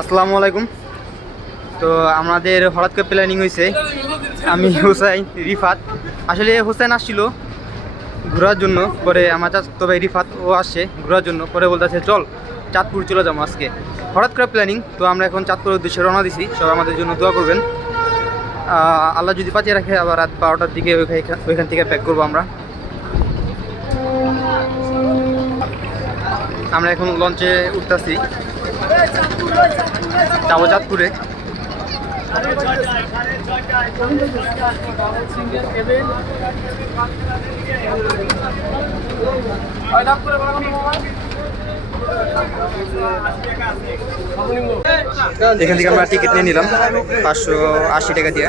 আসসালামু আলাইকুম। তো আমাদের হঠাৎ করে প্ল্যানিং হয়েছে, আমি হুসাইন রিফাত। আসলে হুসাইন আসছিল ঘোরার জন্য, পরে আমার চাচাতো ভাই রিফাত ও আসছে ঘোরার জন্য, পরে বলতেছে চল চাঁদপুর চলে যাবো আজকে। হঠাৎ করে প্ল্যানিং, তো আমরা এখন চাঁদপুরের উদ্দেশ্যে রওনা দিছি। সবাই আমাদের জন্য দোয়া করবেন। আল্লাহ যদি বাঁচিয়ে রাখে আবার রাত 12টার দিকে ওইখান থেকে প্যাক করবো আমরা। আমরা এখন লঞ্চে উঠতেছি, যাবো চাঁদপুরে। এখান থেকে আমরা টিকিট নিয়ে নিলাম 580 টাকা দিয়ে।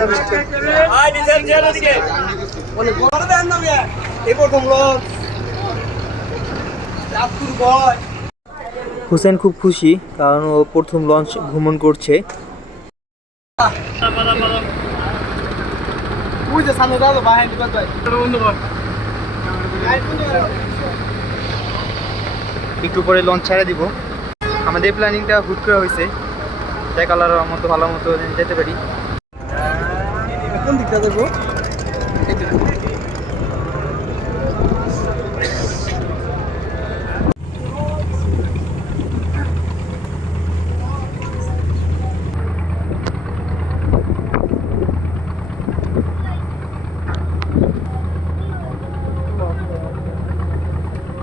হুসেন খুব খুশি, কারণ ও প্রথম লঞ্চ ভ্রমণ করছে। একটু পরে লঞ্চ ছেড়ে দিব। আমাদের প্ল্যানিংটা হুট করে হয়েছে, যাই কালার মতো ভালো মতো যেতে পারি। কোন দিকটা দেবো?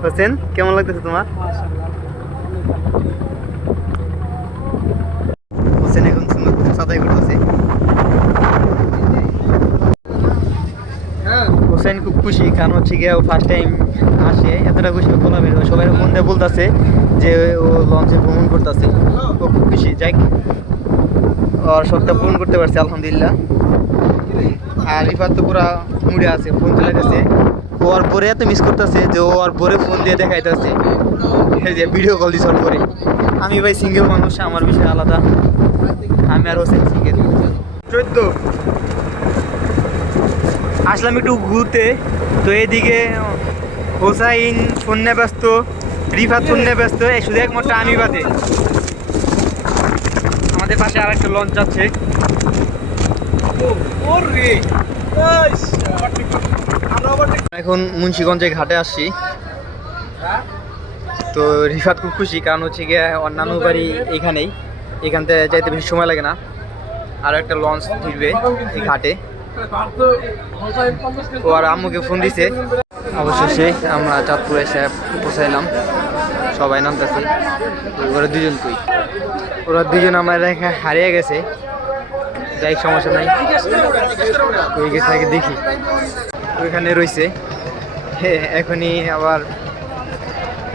হোসেন, কেমন লাগতেছে তোমার? হোসেন এখন সুন্দর সাদাই করতেছে। হোসেন খুব খুশি, কারণ হচ্ছে গিয়ে ও ফার্স্ট টাইম আসে। এতটা খুশি বলা বের হয়, সবাই ফোন দিয়ে বলতেছে যে ও লঞ্চে ভ্রমণ করতেছে। ও খুব খুশি, যাই ওর শখটা পূরণ করতে পারছে আলহামদুলিল্লাহ। আর রিফাত তো পুরা মুড়ে আছে, ফোন চলে গেছে। ও আর পরে এত মিস করতেছে যে ও আর পরে ফোন দিয়ে দেখাইতেছে যে ভিডিও কল দিস করে। আমি ভাই সিঙ্গেল মানুষ, আমার বিষয় আলাদা। আমি আর হোসেন সিঙ্গেল। 14 আসলাম একটু ঘুরতে, তো এদিকে হোসাইন ফোন নিয়ে ব্যস্ত, রিফাত ফোন নিয়ে ব্যস্ত, শুধু একমাত্র আমি বাদে। আমাদের পাশে আর একটা লঞ্চ যাচ্ছে। এখন মুন্সিগঞ্জে ঘাটে আসছি। তো রিফাত খুব খুশি, কারণ হচ্ছে গিয়ে অন্যান্য বাড়ি এখানেই, এখান থেকে যাইতে বেশি সময় লাগে না। আর একটা লঞ্চ ঢুকবে এই ঘাটে। ও আর আম্মুকে ফোন দিছে। অবশেষে আমরা চাঁদপুরে এসে পৌঁছাইলাম, সবাই নামতেছে। ওরা দুজন কই, ওরা দুজন আমার রেখা হারিয়ে গেছে। যাই সমস্যা নাই, ওই গেছে আগে দেখি। ওইখানে রয়েছে, এখনই আবার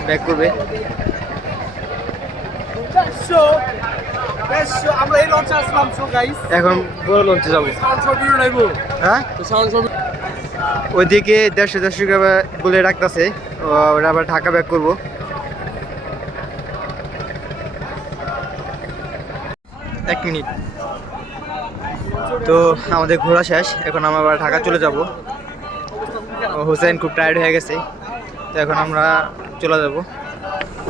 ব্যাক করবে। এখন বড় লঞ্চে যাবো। হ্যাঁ, ওইদিকে 150 বলে রাখতেছে, ওরা আবার ঢাকা ব্যাক করবো। এক মিনিট, তো আমাদের ঘোরা শেষ, এখন আমরা আবার ঢাকা চলে যাব। হোসেন খুব টায়ার্ড হয়ে গেছে, তো এখন আমরা চলে যাব।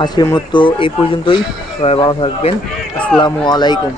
আজকের মতো এই পর্যন্তই, সবাই ভালো থাকবেন। আসসালামু আলাইকুম।